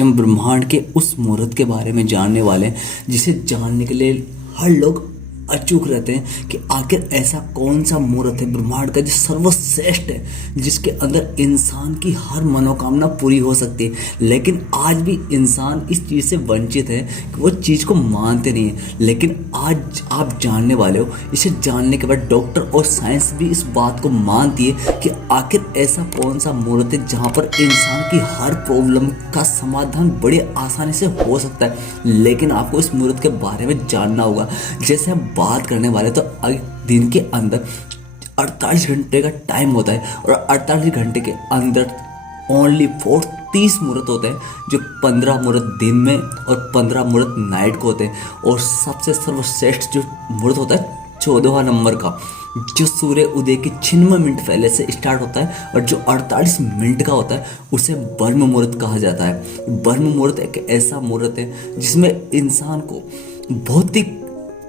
आज हम ब्रह्मांड के उस मुहूर्त के बारे में जानने वाले हैं जिसे जानने के लिए हर लोग अचूक रहते हैं कि आखिर ऐसा कौन सा मुहूर्त है ब्रह्मांड का जो सर्वश्रेष्ठ है, जिसके अंदर इंसान की हर मनोकामना पूरी हो सकती है। लेकिन आज भी इंसान इस चीज़ से वंचित है कि वो चीज़ को मानते नहीं है। लेकिन आज आप जानने वाले हो, इसे जानने के बाद डॉक्टर और साइंस भी इस बात को मानती है कि आखिर ऐसा कौन सा मुहूर्त है जहाँ पर इंसान की हर प्रॉब्लम का समाधान बड़ी आसानी से हो सकता है। लेकिन आपको इस मुहूर्त के बारे में जानना होगा। जैसे हम बात करने वाले तो दिन के अंदर 48 घंटे का टाइम होता है और 48 घंटे के अंदर ओनली 30 मुहूर्त होते हैं, जो 15 मुहूर्त दिन में और 15 मुहूर्त नाइट को होते हैं। और सबसे सर्वश्रेष्ठ जो मुहूर्त होता है 14वां नंबर का, जो सूर्य उदय के 96 मिनट पहले से स्टार्ट होता है और जो 48 मिनट का होता है उसे ब्रह्म मुहूर्त कहा जाता है। ब्रह्म मुहूर्त एक ऐसा मुहूर्त है जिसमें इंसान को भौतिक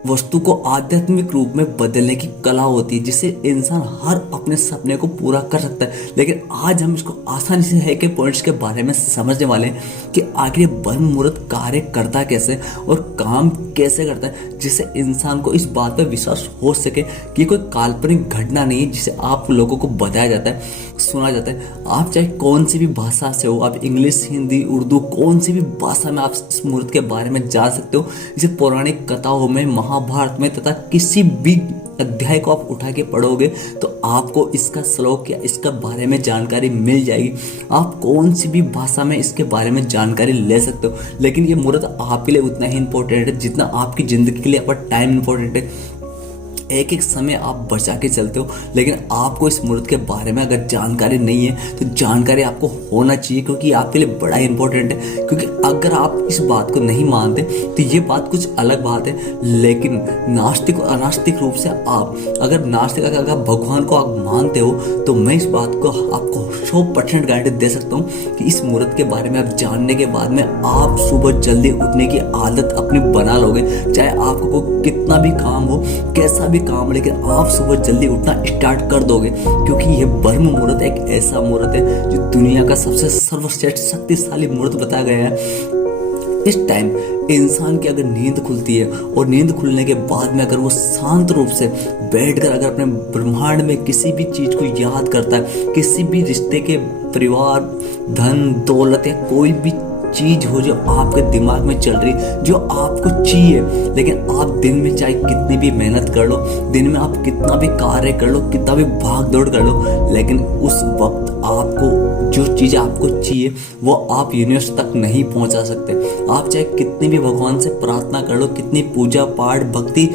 वस्तु को आध्यात्मिक रूप में बदलने की कला होती है, जिससे इंसान हर अपने सपने को पूरा कर सकता है। लेकिन आज हम इसको आसानी से है के पॉइंट्स के बारे में समझने वाले हैं कि आखिर ब्रह्म मुहूर्त कार्य करता कैसे और काम कैसे करता है, जिससे इंसान को इस बात पर विश्वास हो सके कि कोई काल्पनिक घटना नहीं है जिसे आप लोगों को बताया जाता है, सुना जाता है। आप चाहे कौन सी भी भाषा से हो, आप इंग्लिश, हिंदी, उर्दू, कौन सी भी भाषा में आप इस मुहूर्त के बारे में जान सकते हो। इसे पौराणिक कथाओं में, महाभारत में तथा किसी भी अध्याय को आप उठा के पढ़ोगे तो आपको इसका श्लोक या इसका बारे में जानकारी मिल जाएगी। आप कौन सी भी भाषा में इसके बारे में जानकारी ले सकते हो। लेकिन ये मुहूर्त आपके लिए उतना ही इंपॉर्टेंट है जितना आपकी ज़िंदगी के लिए आपका टाइम इंपॉर्टेंट है। एक एक समय आप बचा के चलते हो, लेकिन आपको इस मुहूर्त के बारे में अगर जानकारी नहीं है तो जानकारी आपको होना चाहिए, क्योंकि ये आपके लिए बड़ा इंपॉर्टेंट है। क्योंकि अगर आप इस बात को नहीं मानते तो ये बात कुछ अलग बात है। लेकिन नास्तिक और अनास्तिक रूप से आप अगर नास्तिक अगर भगवान को आप मानते हो तो मैं इस बात को आपको 100% गारंटी दे सकता हूँ कि इस मुहूर्त के बारे में आप जानने के बाद में आप सुबह जल्दी उठने की आदत अपनी बना लोगे। चाहे आपको कितना भी काम हो, कैसा भी काम, लेकिन आप सुबह जल्दी उठना स्टार्ट कर दोगे। क्योंकि यह ब्रह्म मुहूर्त एक ऐसा मुहूर्त है जो दुनिया का सबसे सर्वश्रेष्ठ शक्तिशाली मुहूर्त बताया गया है। इस टाइम इंसान की अगर नींद खुलती है और नींद खुलने के बाद में अगर वो शांत रूप से बैठकर अगर अपने ब्रह्मांड में किसी भी चीज को याद करता है, किसी भी रिश्ते के, परिवार, धन दौलत या कोई भी चीज हो जो आपके दिमाग में चल रही, जो आपको चाहिए, लेकिन आप दिन में चाहे कितनी भी मेहनत कर लो, दिन में आप कितना भी कार्य कर लो, कितना भी भाग दौड़ कर लो, लेकिन उस वक्त आपको जो चीज़ आपको चाहिए वो आप यूनिवर्स तक नहीं पहुंचा सकते। आप चाहे कितनी भी भगवान से प्रार्थना कर लो, कितनी पूजा पाठ भक्ति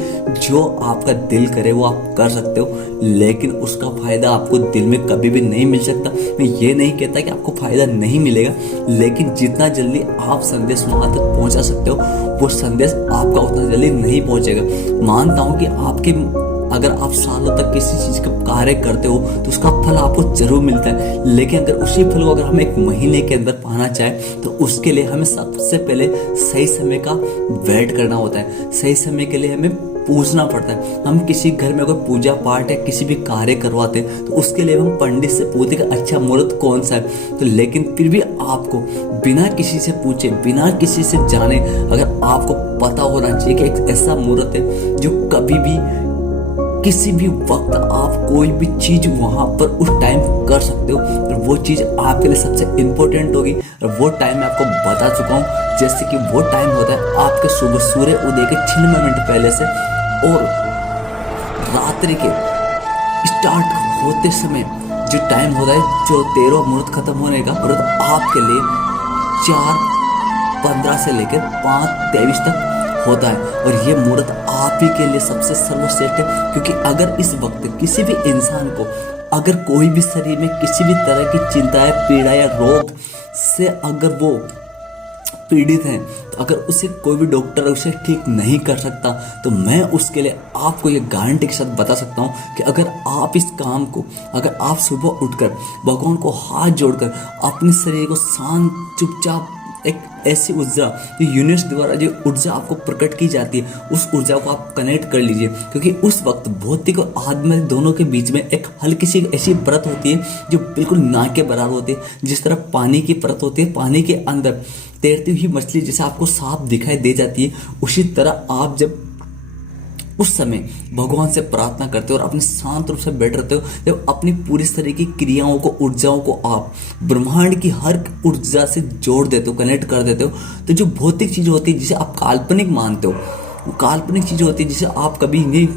जो आपका दिल करे वो आप कर सकते हो, लेकिन उसका फायदा आपको दिल में कभी भी नहीं मिल सकता। मैं ये नहीं कहता कि आपको फायदा नहीं मिलेगा, लेकिन जितना जल्दी आप संदेश वहां तक पहुंचा सकते हो वो संदेश आपका उतना जल्दी नहीं पहुंचेगा। मानता हूं कि आपके अगर आप सालों तक किसी चीज का कार्य करते हो तो उसका फल आपको जरूर मिलता है, लेकिन अगर उसी फल को अगर हम एक महीने के अंदर पाना चाहे तो उसके लिए हमें सबसे पहले सही समय का वेट करना होता है। सही समय के लिए हमें पूछना पड़ता है। हम किसी घर में कोई पूजा पाठ या किसी भी कार्य करवाते हैं तो उसके लिए हम पंडित से पूछते कि अच्छा मुहूर्त कौन सा है। तो लेकिन फिर भी आपको बिना किसी से पूछे, बिना किसी से जाने, अगर आपको पता होना चाहिए कि एक ऐसा मुहूर्त है जो कभी भी किसी भी वक्त आप कोई भी चीज वहां पर उस टाइम कर सकते हो और वो चीज आपके लिए सबसे इंपॉर्टेंट होगी। और वो टाइम मैं आपको बता चुका हूँ, जैसे कि वो टाइम होता है आपके सुबह सूर्य उदय के 96 मिनट पहले से और रात्रि के स्टार्ट होते समय जो टाइम होता है, जो 13 मुहूर्त खत्म होने का मुहूर्त आपके लिए 4:15 से लेकर 5:23 तक होता है। और ये मुहूर्त आप ही के लिए सबसे सर्वश्रेष्ठ है। क्योंकि अगर इस वक्त किसी भी इंसान को अगर कोई भी शरीर में किसी भी तरह की चिंता या पीड़ा या रोग से अगर वो पीड़ित हैं, तो अगर उसे कोई भी डॉक्टर उसे ठीक नहीं कर सकता, तो मैं उसके लिए आपको ये गारंटी के साथ बता सकता हूँ कि अगर आप इस काम को, अगर आप सुबह उठकर भगवान को हाथ जोड़कर अपने शरीर को शांत चुपचाप एक ऐसी ऊर्जा जो यूनिवर्स द्वारा जो ऊर्जा आपको प्रकट की जाती है उस ऊर्जा को आप कनेक्ट कर लीजिए। क्योंकि उस वक्त भौतिक और आध्यात्मिक दोनों के बीच में एक हल्की सी ऐसी परत होती है जो बिल्कुल ना के बराबर होती है। जिस तरह पानी की परत होती है, पानी के अंदर तैरती हुई मछली जैसे आपको साफ दिखाई दे जाती है, उसी तरह आप जब उस समय भगवान से प्रार्थना करते हो और अपने शांत रूप से बैठ रहते हो, जब अपनी पूरी तरह की क्रियाओं को, ऊर्जाओं को आप ब्रह्मांड की हर ऊर्जा से जोड़ देते हो, कनेक्ट कर देते हो, तो जो भौतिक चीज होती है जिसे आप काल्पनिक मानते हो, वो काल्पनिक चीज होती है जिसे आप कभी नहीं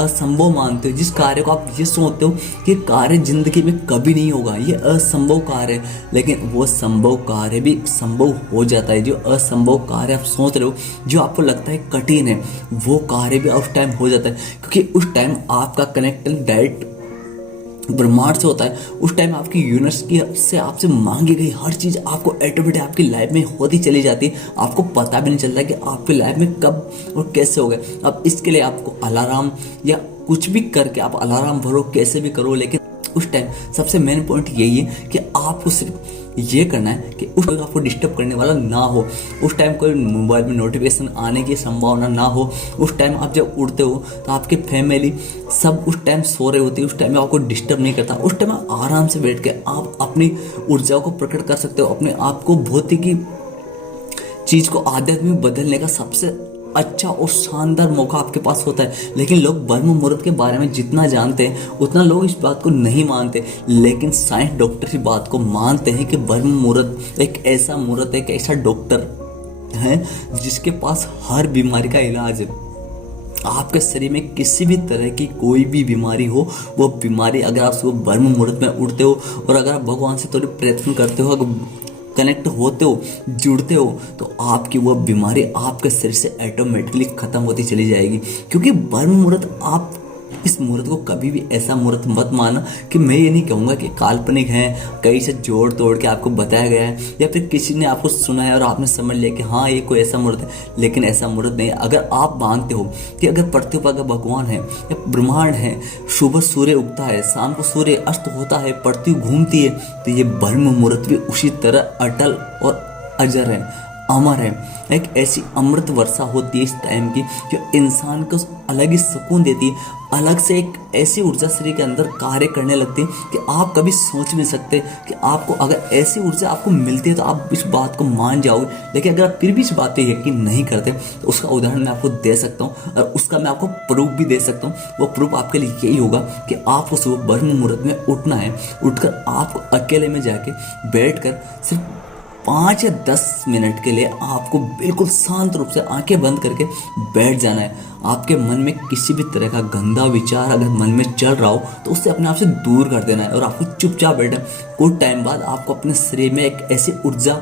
असंभव मानते हो, जिस कार्य को आप ये सोचते हो कि कार्य जिंदगी में कभी नहीं होगा, ये असंभव कार्य है, लेकिन वो संभव कार्य भी संभव हो जाता है। जो असंभव कार्य आप सोच रहे हो, जो आपको लगता है कठिन है, वो कार्य भी उस टाइम हो जाता है, क्योंकि उस टाइम आपका कनेक्शन डायरेक्ट ब्रह्मांड से होता है। उस टाइम आपकी यूनिवर्स की से आपसे मांगी गई हर चीज़ आपको ऑटोमेटिक आपकी लाइफ में होती चली जाती है, आपको पता भी नहीं चलता कि आपकी लाइफ में कब और कैसे हो गए। अब इसके लिए आपको अलार्म या कुछ भी करके आप अलार्म भरो, कैसे भी करो, लेकिन उस टाइम सबसे मेन पॉइंट यही है कि आपको सिर्फ ये करना है कि उस टाइम आपको डिस्टर्ब करने वाला ना हो, उस टाइम कोई मोबाइल में नोटिफिकेशन आने की संभावना ना हो। उस टाइम आप जब उठते हो तो आपकी फैमिली सब उस टाइम सो रहे होती है, उस टाइम में आपको डिस्टर्ब नहीं करता। उस टाइम आप आराम से बैठ के आप अपनी ऊर्जाओं को प्रकट कर सकते हो, अपने आप को भौतिकी चीज को आध्यात्म में बदलने का सबसे अच्छा और शानदार मौका आपके पास होता है। लेकिन लोग ब्रह्म मुहूर्त के बारे में जितना जानते हैं उतना लोग इस बात को नहीं मानते, लेकिन साइंस डॉक्टर की बात को मानते हैं कि ब्रह्म मुहूर्त एक ऐसा मुहूर्त है, एक ऐसा डॉक्टर है जिसके पास हर बीमारी का इलाज है। आपके शरीर में किसी भी तरह की कोई भी बीमारी हो, वो बीमारी अगर आप सुबह ब्रह्म मुहूर्त में उठते हो और अगर आप भगवान से थोड़ी प्रार्थना करते हो, कनेक्ट होते हो, जुड़ते हो, तो आपकी वह बीमारी आपके शरीर से ऑटोमेटिकली खत्म होती चली जाएगी। क्योंकि ब्रह्म मुहूर्त, आप इस मुहूर्त को कभी भी ऐसा मुहूर्त मत माना कि मैं ये नहीं कहूँगा कि काल्पनिक है, कहीं से जोड़ तोड़ के आपको बताया गया है, या फिर किसी ने आपको सुनाया और आपने समझ लिया कि हाँ ये कोई ऐसा मुहूर्त है, लेकिन ऐसा मुहूर्त नहीं है। अगर आप मानते हो कि अगर पृथ्वी पर अगर भगवान है या ब्रह्मांड है, सुबह सूर्य उगता है, शाम को सूर्य अस्त होता है, पृथ्वी घूमती है, तो ये ब्रह्म मुहूर्त भी उसी तरह अटल और अजर है, अमर है। एक ऐसी अमृत वर्षा होती है इस टाइम की जो इंसान को अलग ही सुकून देती है, अलग से एक ऐसी ऊर्जा शरीर के अंदर कार्य करने लगती है कि आप कभी सोच नहीं सकते कि आपको अगर ऐसी ऊर्जा आपको मिलती है तो आप इस बात को मान जाओगे। लेकिन अगर आप फिर भी इस बात पे यकीन नहीं करते तो उसका उदाहरण मैं आपको दे सकता हूँ और उसका मैं आपको प्रूफ भी दे सकता हूँ। वो प्रूफ आपके लिए यही होगा कि आपको सुबह ब्रह्म मुहूर्त में उठना है, उठकर आपको अकेले में जाके बैठ कर सिर्फ 5 या 10 मिनट के लिए आपको बिल्कुल शांत रूप से आंखें बंद करके बैठ जाना है। आपके मन में किसी भी तरह का गंदा विचार अगर मन में चल रहा हो तो उससे अपने आप से दूर कर देना है और आपको चुपचाप बैठना है। कुछ टाइम बाद आपको अपने शरीर में एक ऐसी ऊर्जा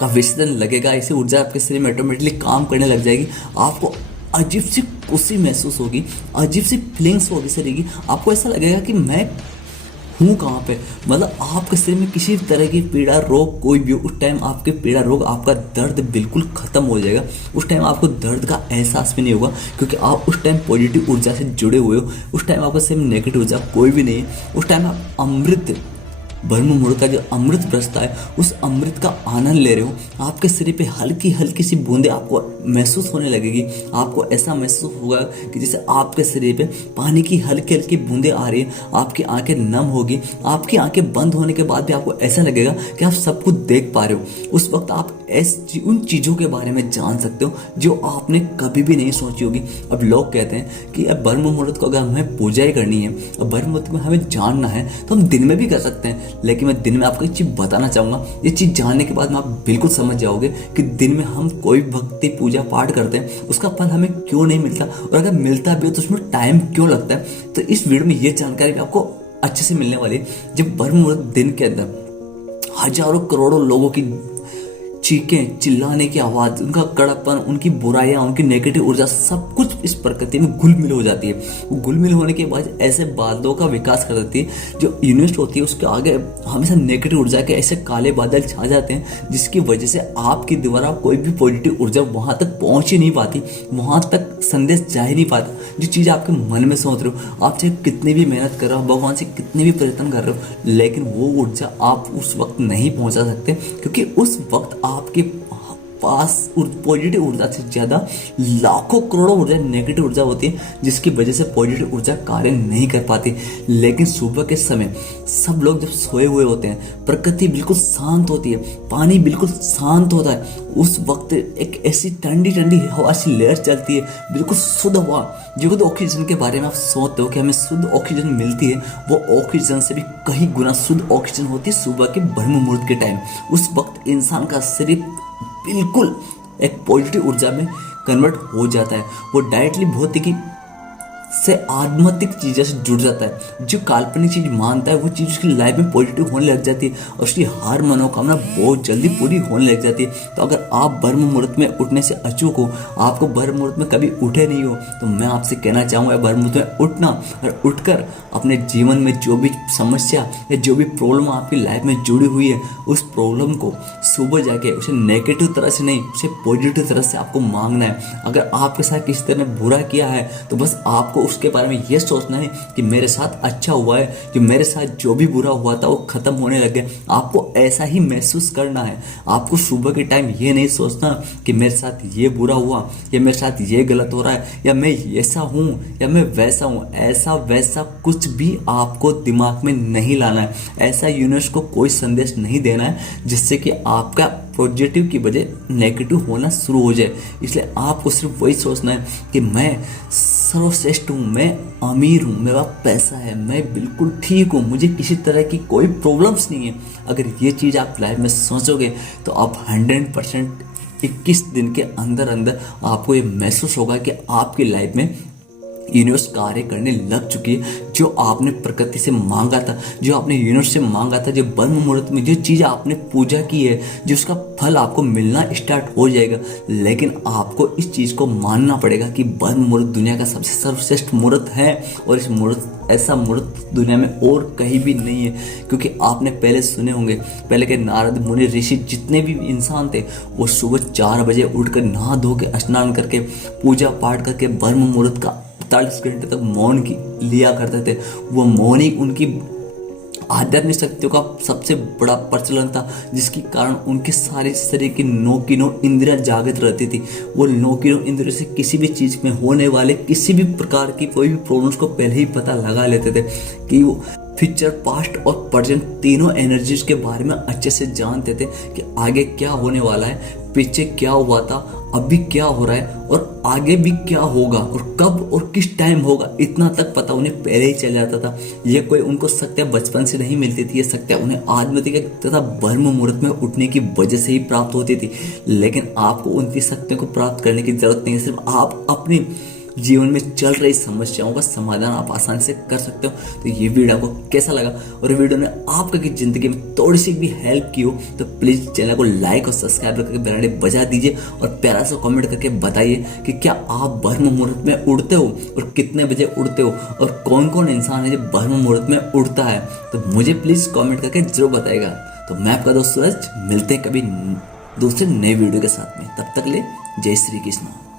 का विसर्जन लगेगा, ऐसी ऊर्जा आपके शरीर में ऑटोमेटिकली काम करने लग जाएगी। आपको अजीब सी खुशी महसूस होगी, अजीब सी फीलिंग्स होगी शरीर की। आपको ऐसा लगेगा कि मैं हूँ कहाँ पे, मतलब आपके शरीर में किसी तरह की पीड़ा रोग कोई भी हो, उस टाइम आपके पीड़ा रोग आपका दर्द बिल्कुल खत्म हो जाएगा। उस टाइम आपको दर्द का एहसास भी नहीं होगा क्योंकि आप उस टाइम पॉजिटिव ऊर्जा से जुड़े हुए हो। उस टाइम आपके शरीर में नेगेटिव ऊर्जा कोई भी नहीं है। उस टाइम आप अमृत, ब्रह्म मुहूर्त का जो अमृत बरसता है उस अमृत का आनंद ले रहे हो। आपके शरीर पे हल्की हल्की सी बूंदे आपको महसूस होने लगेगी। आपको ऐसा महसूस होगा कि जैसे आपके शरीर पे पानी की हल्की हल्की बूंदे आ रही है। आपकी आंखें नम होगी। आपकी आंखें बंद होने के बाद भी आपको ऐसा लगेगा कि आप सब कुछ देख पा रहे हो। उस वक्त आप उन चीज़ों के बारे में जान सकते हो जो आपने कभी भी नहीं सोची होगी। अब लोग कहते हैं कि अब ब्रह्म मुहूर्त को अगर हमें पूजा ही करनी है, अब ब्रह्म मुहूर्त में हमें जानना है तो हम दिन में भी कर सकते हैं। लेकिन मैं दिन में आपको एक चीज़ बताना चाहूँगा, ये चीज़ जानने के बाद में आप बिल्कुल समझ जाओगे कि दिन में हम कोई भक्ति पूजा पाठ करते हैं उसका फल हमें क्यों नहीं मिलता, और अगर मिलता भी हो तो उसमें टाइम क्यों लगता है। तो इस वीडियो में ये जानकारी भी आपको अच्छे से मिलने वाली है। जब ब्रह्म मुहूर्त दिन के अंदर हजारों करोड़ों लोगों की चीखें, चिल्लाने की आवाज़, उनका कड़कपन, उनकी बुराइयाँ, उनकी नेगेटिव ऊर्जा सब कुछ इस प्रकृति में घुल मिल हो जाती है। वो घुल मिल होने के बाद ऐसे बादलों का विकास कर देती है जो यूनिवर्स होती है उसके आगे हमेशा नेगेटिव ऊर्जा के ऐसे काले बादल छा जाते हैं जिसकी वजह से आपके द्वारा कोई भी पॉजिटिव ऊर्जा वहाँ तक पहुँच ही नहीं पाती, वहाँ तक संदेश जा ही नहीं पाता। जो चीज़ आपके मन में सोच रहे हो, आप चाहे कितनी भी मेहनत कर रहे हो, भगवान से कितने भी प्रयत्न कर रहे हो, लेकिन वो ऊर्जा आप उस वक्त नहीं पहुँचा सकते क्योंकि उस वक्त आपके पास पॉजिटिव ऊर्जा से ज़्यादा लाखों करोड़ों ऊर्जा नेगेटिव ऊर्जा होती है, जिसकी वजह से पॉजिटिव ऊर्जा कार्य नहीं कर पाती। लेकिन सुबह के समय सब लोग जब सोए हुए होते हैं, प्रकृति बिल्कुल शांत होती है, पानी बिल्कुल शांत होता है, उस वक्त एक ऐसी ठंडी ठंडी हवा सी लहर चलती है, बिल्कुल शुद्ध हवा, जो तो ऑक्सीजन के बारे में आप सोचते हो कि हमें शुद्ध ऑक्सीजन मिलती है, वो ऑक्सीजन से भी कहीं गुना शुद्ध ऑक्सीजन होती है सुबह के ब्रह्म मुहूर्त के टाइम। उस वक्त इंसान का शरीर बिल्कुल एक पॉजिटिव ऊर्जा में कन्वर्ट हो जाता है। वो डायरेक्टली भौतिकी से आध्यात्मिक चीज़ों से जुड़ जाता है। जो काल्पनिक चीज़ मानता है वो चीज़ उसकी लाइफ में पॉजिटिव होने लग जाती है और उसकी हर मनोकामना बहुत जल्दी पूरी होने लग जाती है। तो अगर आप ब्रह्म मुहूर्त में उठने से अचूक हो, आपको ब्रह्म मुहूर्त में कभी उठे नहीं हो, तो मैं आपसे कहना चाहूँगा ब्रह्म मुहूर्त में उठना और उठकर अपने जीवन में जो भी समस्या या जो भी प्रॉब्लम आपकी लाइफ में जुड़ी हुई है, उस प्रॉब्लम को सुबह जाके उसे नेगेटिव तरह से नहीं, उसे पॉजिटिव तरह से आपको मांगना है। अगर आपके साथ किसी तरह ने बुरा किया है तो बस आपको उसके बारे में ये सोचना है कि मेरे साथ अच्छा हुआ है, जो मेरे साथ जो भी बुरा हुआ था वो खत्म होने लग गया। आपको ऐसा ही महसूस करना है। आपको सुबह के टाइम ये नहीं सोचना कि मेरे साथ ये बुरा हुआ या मेरे साथ ये गलत हो रहा है या मैं ऐसा हूँ या मैं वैसा हूँ। ऐसा वैसा कुछ भी आपको दिमाग में नहीं लाना है। ऐसा यूनिवर्स को कोई संदेश नहीं देना है जिससे कि आपका पॉजिटिव की बजाय नेगेटिव होना शुरू हो जाए। इसलिए आपको सिर्फ वही सोचना है कि मैं सर्वश्रेष्ठ हूँ, मैं अमीर हूँ, मेरा पैसा है, मैं बिल्कुल ठीक हूँ, मुझे किसी तरह की कोई प्रॉब्लम्स नहीं है। अगर ये चीज़ आप लाइफ में सोचोगे तो आप 100% 21 दिन के अंदर अंदर आपको ये महसूस होगा कि आपकी लाइफ में यूनिवर्स कार्य करने लग चुकी है। जो आपने प्रकृति से मांगा था, जो आपने यूनिवर्स से मांगा था, जो ब्रह्म मुहूर्त में जो चीज़ आपने पूजा की है, जो उसका फल आपको मिलना स्टार्ट हो जाएगा। लेकिन आपको इस चीज़ को मानना पड़ेगा कि ब्रह्म मुहूर्त दुनिया का सबसे सर्वश्रेष्ठ मुहूर्त है और इस मुहूर्त ऐसा मुहूर्त दुनिया में और कहीं भी नहीं है। क्योंकि आपने पहले सुने होंगे, पहले के नारद मुनि ऋषि जितने भी इंसान थे वो सुबह 4 बजे उठकर नहा धो के स्नान करके पूजा पाठ करके ब्रह्म मुहूर्त का 40 घंटे तक मौन की लिया करते थे। वो मौन ही उनकी आध्यात्मिक शक्तियों का सबसे बड़ा प्रचलन था, जिसके कारण उनके सारे शरीर की 9 की 9 इंद्रियां जागृत रहती थी। वो 9 की 9 इंद्रियों से किसी भी चीज़ में होने वाले किसी भी प्रकार की कोई भी प्रॉब्लम्स को पहले ही पता लगा लेते थे कि वो फ्यूचर, पास्ट और प्रेजेंट तीनों एनर्जीज के बारे में अच्छे से जानते थे कि आगे क्या होने वाला है, पीछे क्या हुआ था, अभी क्या हो रहा है और आगे भी क्या होगा और कब और किस टाइम होगा। इतना तक पता उन्हें पहले ही चल जाता था। ये कोई उनको शक्तियाँ बचपन से नहीं मिलती थी, ये शक्तियाँ उन्हें आध्यात्मिक तथा ब्रह्म मुहूर्त में उठने की वजह से ही प्राप्त होती थी। लेकिन आपको उनकी शक्तियों को प्राप्त करने की जरूरत नहीं है। सिर्फ आप अपनी जीवन में चल रही समस्याओं का समाधान आप आसानी से कर सकते हो। तो ये वीडियो आपको कैसा लगा और वीडियो ने आपकी ज़िंदगी में थोड़ी सी भी हेल्प की हो तो प्लीज़ चैनल को लाइक और सब्सक्राइब करके बेल आइकन बजा दीजिए और प्यारा सा कमेंट करके बताइए कि क्या आप ब्रह्म मुहूर्त में उठते हो और कितने बजे उठते हो और कौन कौन इंसान है जो ब्रह्म मुहूर्त में उठता है। तो मुझे प्लीज़ कॉमेंट करके जरूर बताएगा। तो मैं आपका दोस्त सूरज, मिलते हैं कभी दूसरे नए वीडियो के साथ में। तब तक ले जय श्री कृष्ण।